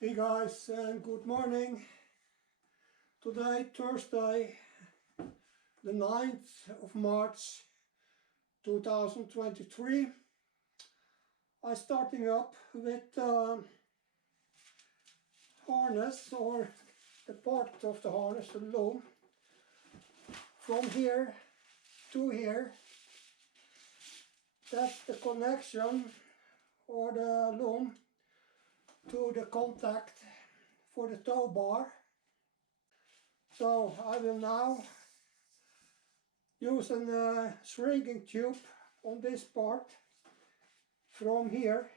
Hey guys, and good morning. Today, Thursday, the 9th of March 2023. I'm starting up with harness, or the part of the harness, the loom, from here to here. That's the connection, or the loom, to the contact for the tow bar. So I will now use a shrinking tube on this part from here,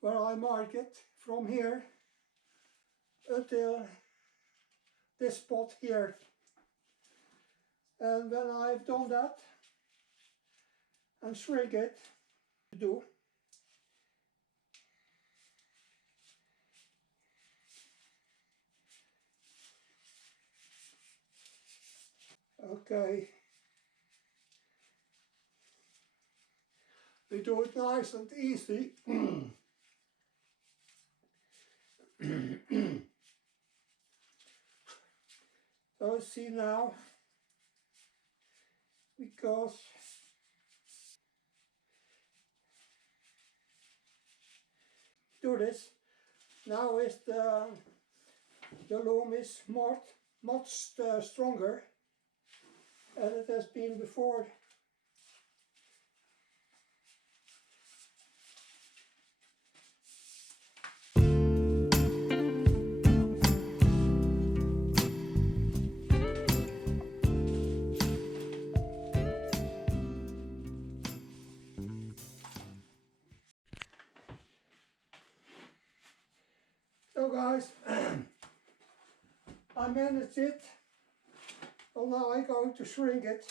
where I mark it, from here until this spot here. And when I've done that and shrink it, do okay, we do it nice and easy. So see now, because do this now, is the loom is much stronger as it has been before. So guys, I managed it. So now I'm going to shrink it.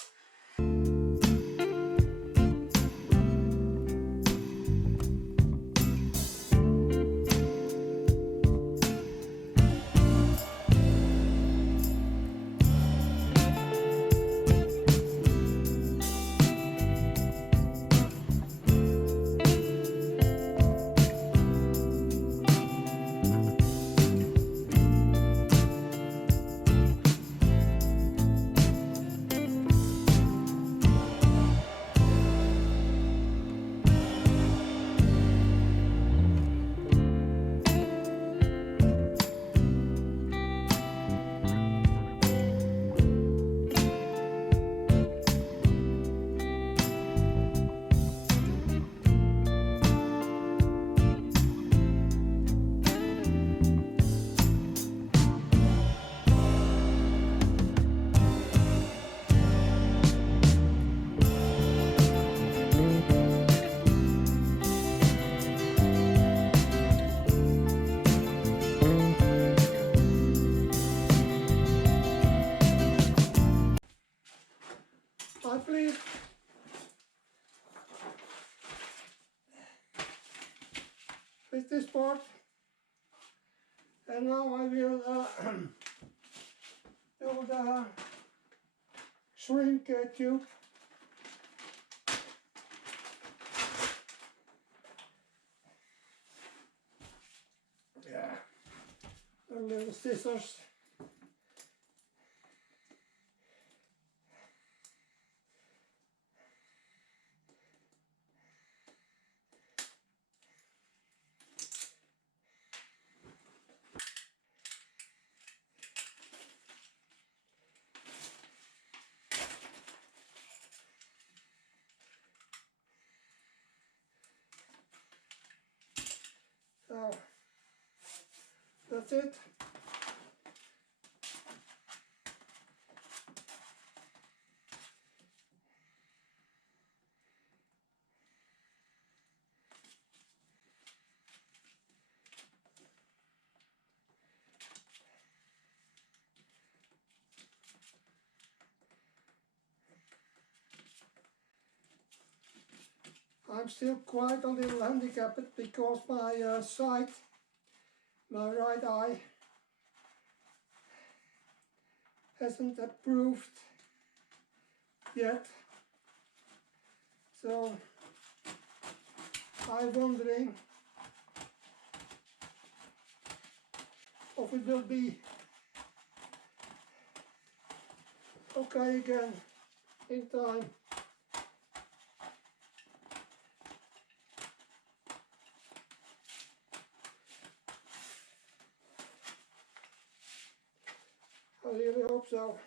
I believe with this part, and now I will do the shrink tube. Yeah, a little scissors. So that's it. I'm still quite a little handicapped because my sight, my right eye, hasn't approved yet. So I'm wondering if it will be okay again in time. I really hope so.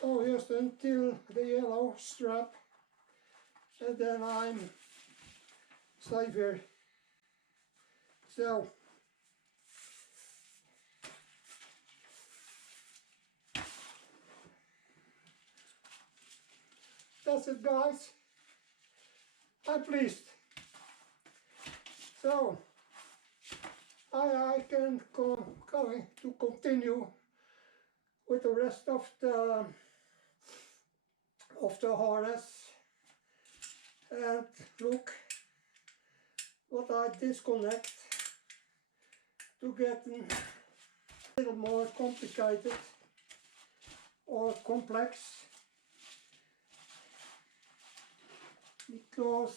Oh, just until the yellow strap, and then I'm safe here. So that's it, guys. I'm pleased. So I can going to continue with the rest of the harness, and look what I disconnect to get a little more complicated or complex, because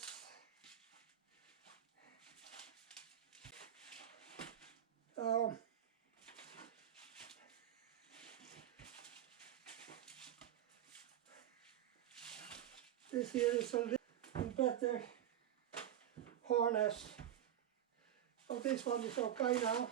this here is a little better harness. So this one is okay now.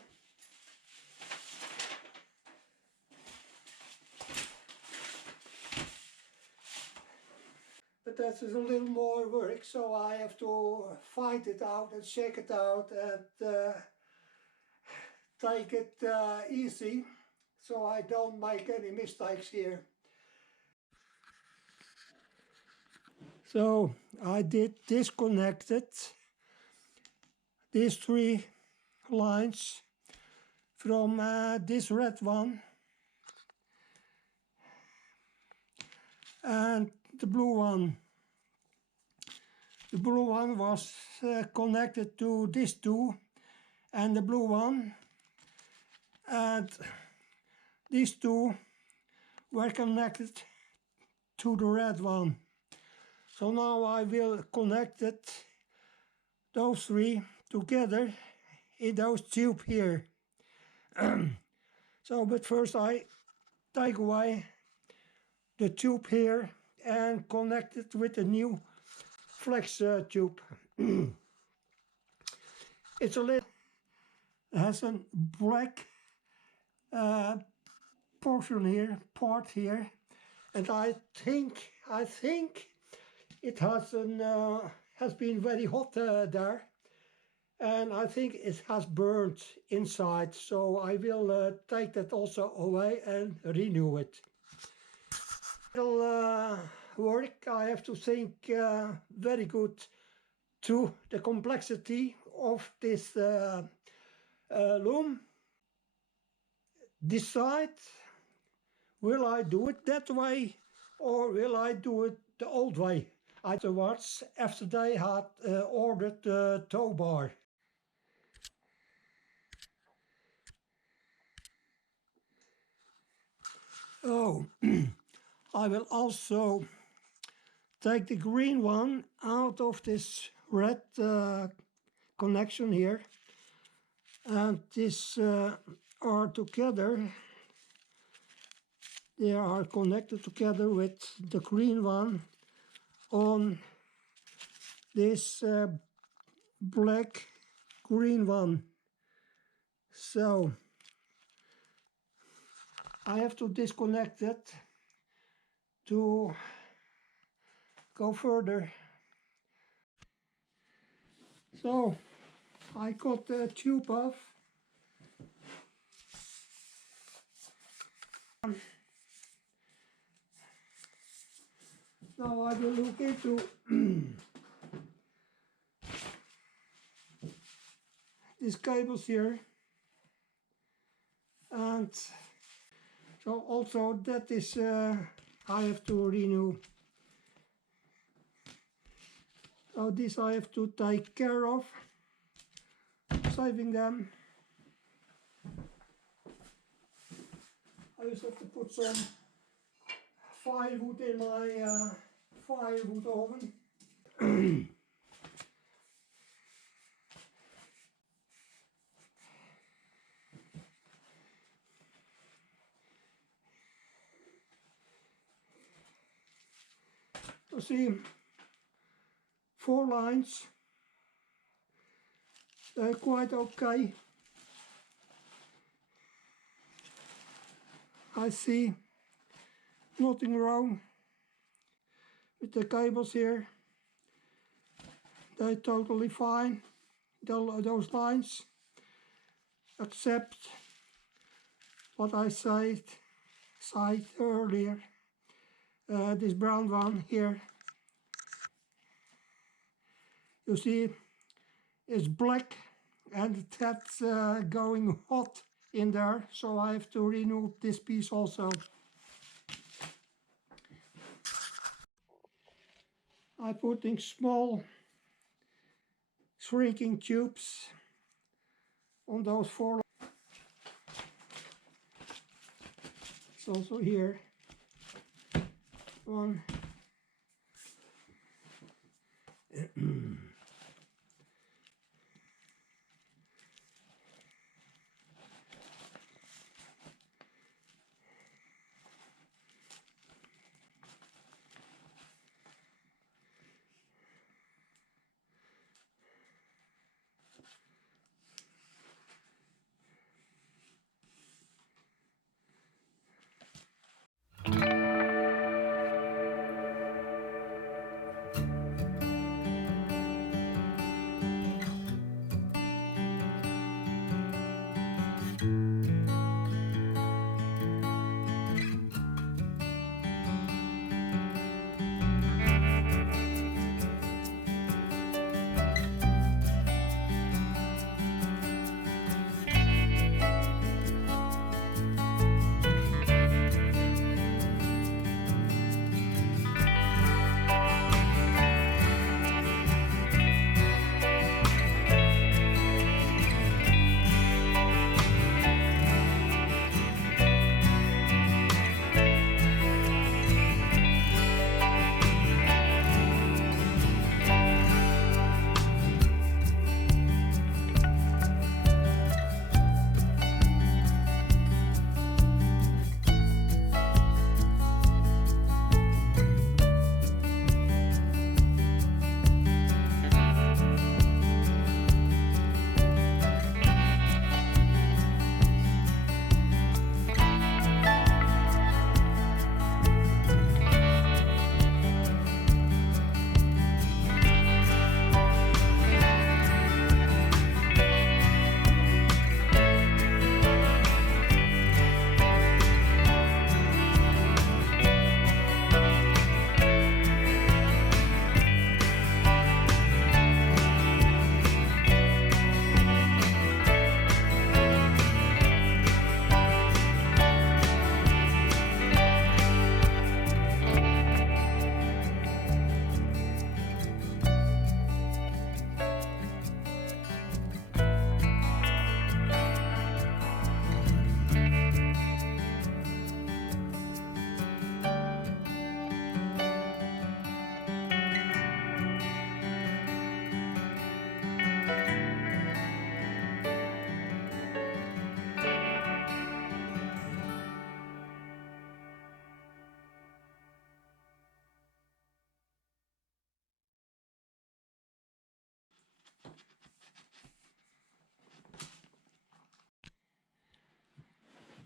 But that is a little more work, so I have to find it out and check it out and take it easy, so I don't make any mistakes here. So I did disconnected these 3 lines from this red one and the blue one. The blue one was connected to these 2, and the blue one, and these 2 were connected to the red one. So now I will connect those 3 together in those tube here. So, but first I take away the tube here and connect it with a new flex tube. It's a little, it has a black portion here, part here, and I think it has been very hot there, and I think it has burned inside, so I will take that also away and renew it. It'll work. I have to think very good to the complexity of this loom. Decide, will I do it that way or will I do it the old way? Afterwards, after they had ordered the towbar. Oh, I will also take the green one out of this red connection here, and this are together. They are connected together with the green one on this black green one. So I have to disconnect it to go further. So I got the tube off. Now I will look into these cables here, and so also that is I have to renew. So this I have to take care of, saving them. I just have to put some firewood in my firewood oven. You see, 4 lines, they're quite okay. I see nothing wrong with the cables here. They're totally fine, those lines, except what I said earlier. This brown one here, you see, it's black and that's going hot in there, so I have to renew this piece also. I'm putting small shrinking tubes on those 4. It's also here. 1.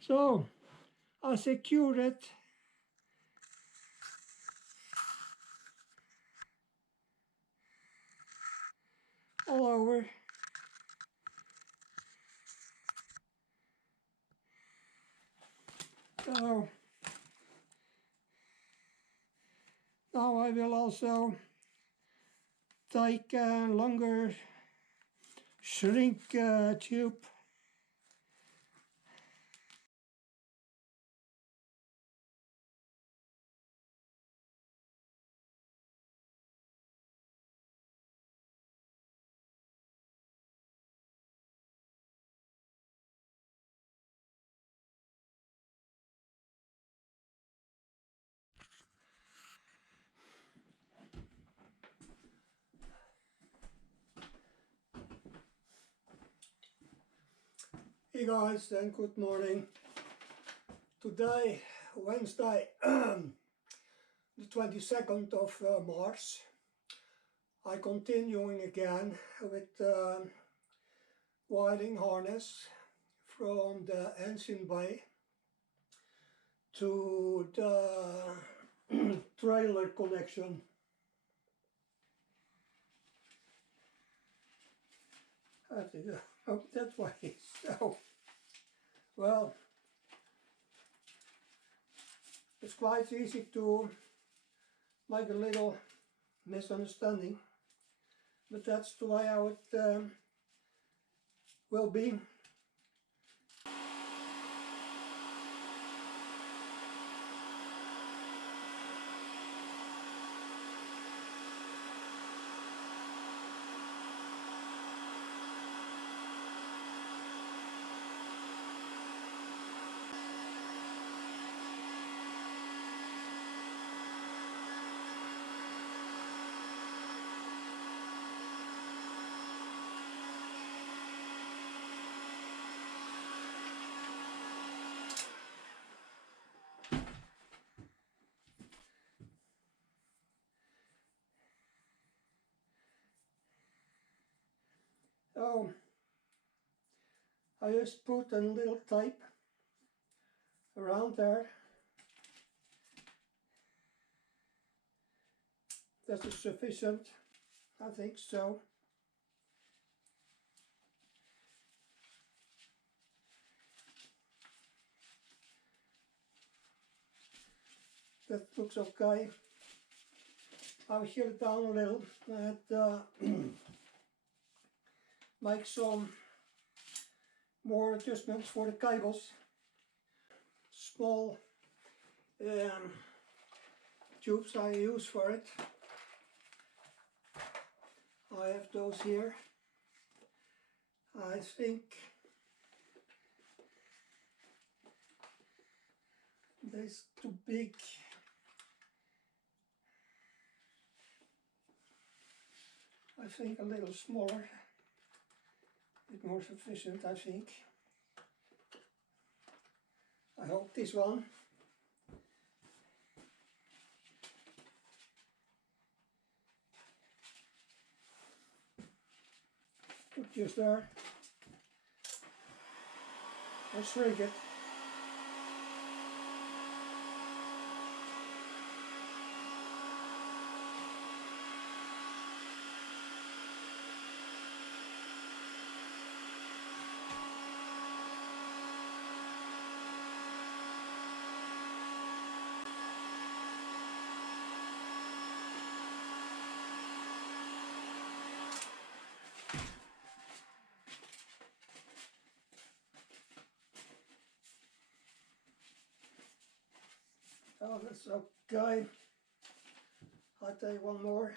So I secured it all over. So now I will also take longer shrink tube. Hey guys, and good morning. Today, Wednesday, the 22nd of March, I continuing again with wiring harness from the engine bay to the trailer connection. I have to go up that way. So, well, it's quite easy to make a little misunderstanding, but that's the way how it will be. Oh, I just put a little tape around there. That is sufficient, I think so. That looks okay. I'll shear it down a little and make some more adjustments for the cables. Small tubes I use for it. I have those here. I think that's too big. I think a little smaller, a bit more sufficient, I think. I hope this one. Put just there and shrink it. Oh, that's okay. I'll tell you one more.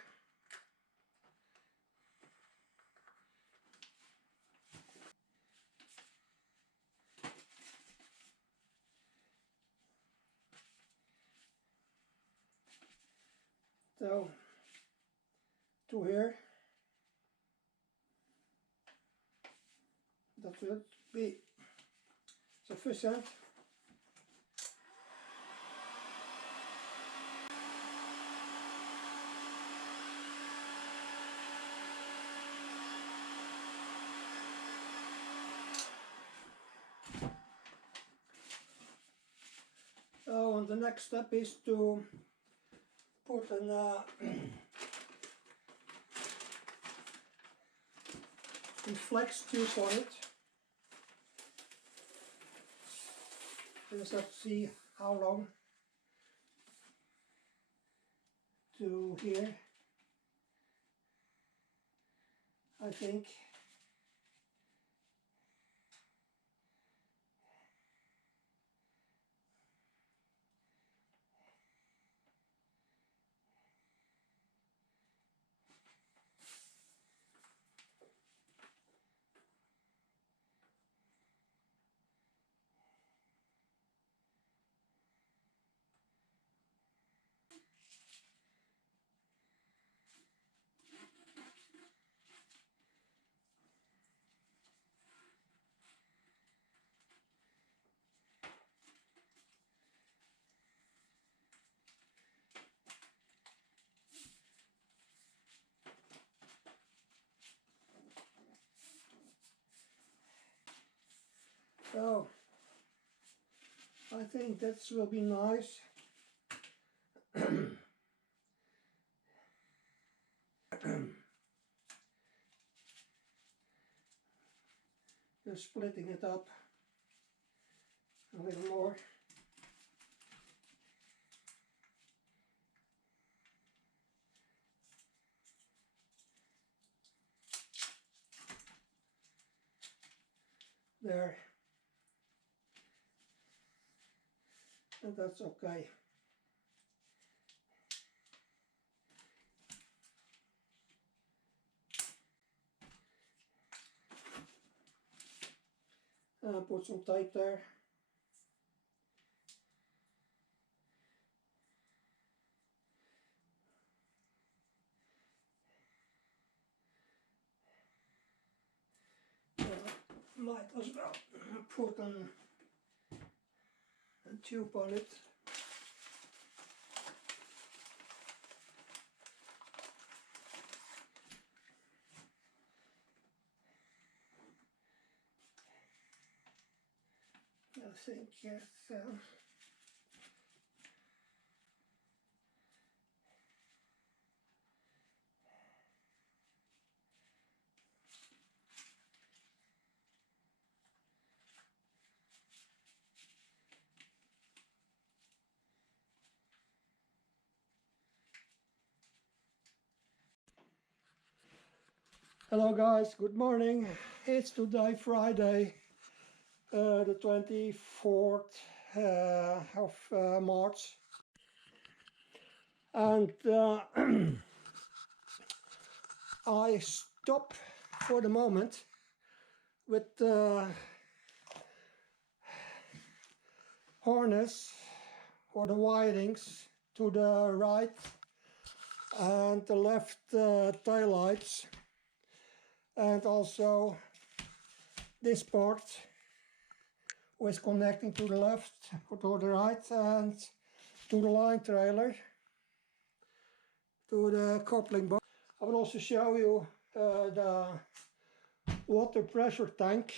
So, to here. That should be sufficient. Oh, and the next step is to put an flex tube on it. Just have to see how long to here, I think. So I think that will be nice. Just splitting it up a little more. There. And that's okay. Put some tape there. Might as well put a tube on it. I think yes. Hello guys, good morning. It's today Friday, the 24th of March, and I stop for the moment with the harness or the wirings to the right and the left taillights, and also this part was connecting to the left or to the right and to the line trailer, to the coupling box. I will also show you the water pressure tank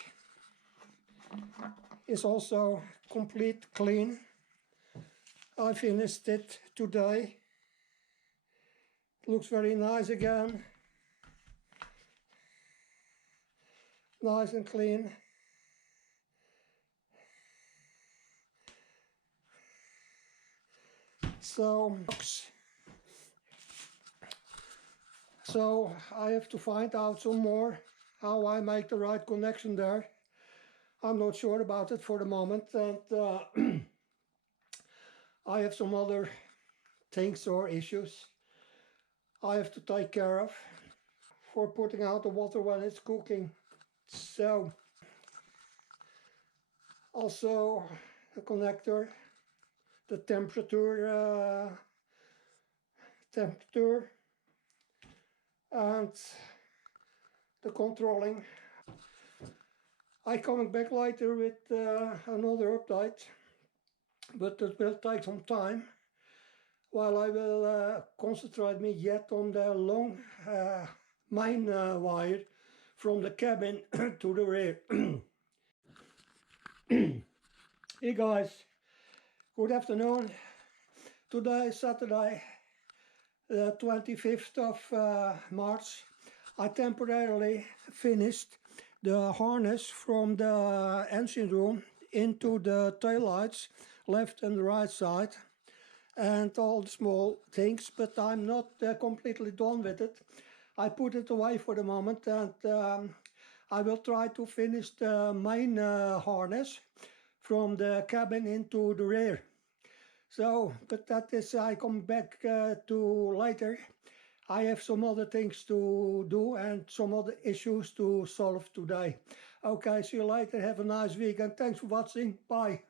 is also complete clean. I finished it today. It looks very nice again. Nice and clean. So I have to find out some more how I make the right connection there. I'm not sure about it for the moment, and I have some other things or issues I have to take care of for putting out the water when it's cooking. So also the connector, the temperature and the controlling. I coming back later with another update, but it will take some time while I will concentrate me yet on the long main wire from the cabin to the rear. Hey guys, good afternoon. Today is Saturday, the 25th of March. I temporarily finished the harness from the engine room into the taillights, left and right side, and all the small things, but I'm not completely done with it. I put it away for the moment, and I will try to finish the main harness from the cabin into the rear. So, but that is I come back to later. I have some other things to do and some other issues to solve today. Okay, see you later. Have a nice week and thanks for watching. Bye.